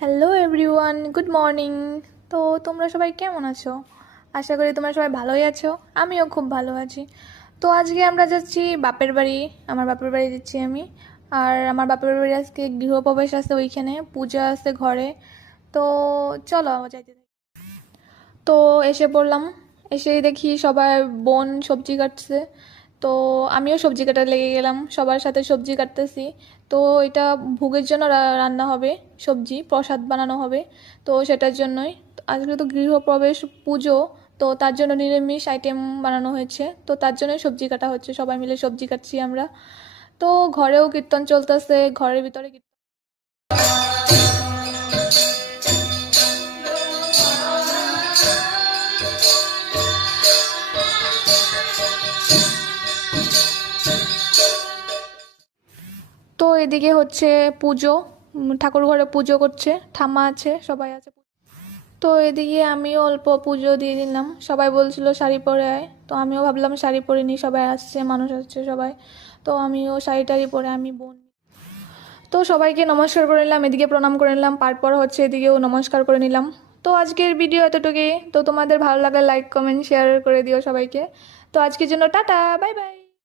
Hello everyone, good morning. তো তোমরা সবাই কেমন আছো? আশা করি তোমরা সবাই ভালোই আছো। আমিও খুব ভালো আছি। তো আজকে আমরা যাচ্ছি বাপের বাড়ি। আমার বাপের বাড়ি যাচ্ছি আমি। আর আমার বাপের বাড়ি আজকে গৃহপ্রবেশ আছে, ওইখানে পূজা আছে ঘরে। তো চলো যাইতে থাকি। তো এসে পড়লাম। এসেই দেখি সবাই বোন সবজি কাটছে। তো আমিও সবজি কাটা লেগে গেলাম, সবার সাথে সবজি কাটতেছি। তো এটা ভোগের জন্য রান্না হবে, সবজি প্রসাদ বানানো হবে। তো সেটার জন্যই আজকে তো গৃহপ্রবেশ পুজো। তো তার জন্য নিরামিষ আইটেম বানানো হয়েছে, তো তার জন্যই সবজি কাটা হচ্ছে, সবাই মিলে সবজি কাটছি আমরা। তো ঘরেও কীর্তন চলতেছে, ঘরের ভিতরে কীর্তন। তো এদিকে হচ্ছে পুজো, ঠাকুর ঘরে পুজো করছে, ঠাম্মা আছে, সবাই আছে। তো এদিকে আমিও অল্প পুজো দিয়ে দিলাম। সবাই বলছিল শাড়ি পরে আয়, তো আমিও ভাবলাম শাড়ি পরে নি, সবাই আসছে, মানুষ আসছে সবাই। তো আমিও শাড়ি টাড়ি পরে আমি বোন। তো সবাইকে নমস্কার করে নিলাম, এদিকে প্রণাম করে নিলাম, তারপর হচ্ছে এদিকেও নমস্কার করে নিলাম। তো আজকের ভিডিও এতটুকুই। তো তোমাদের ভালো লাগলে লাইক কমেন্ট শেয়ার করে দিও সবাইকে। তো আজকের জন্য টাটা, বাই বাই।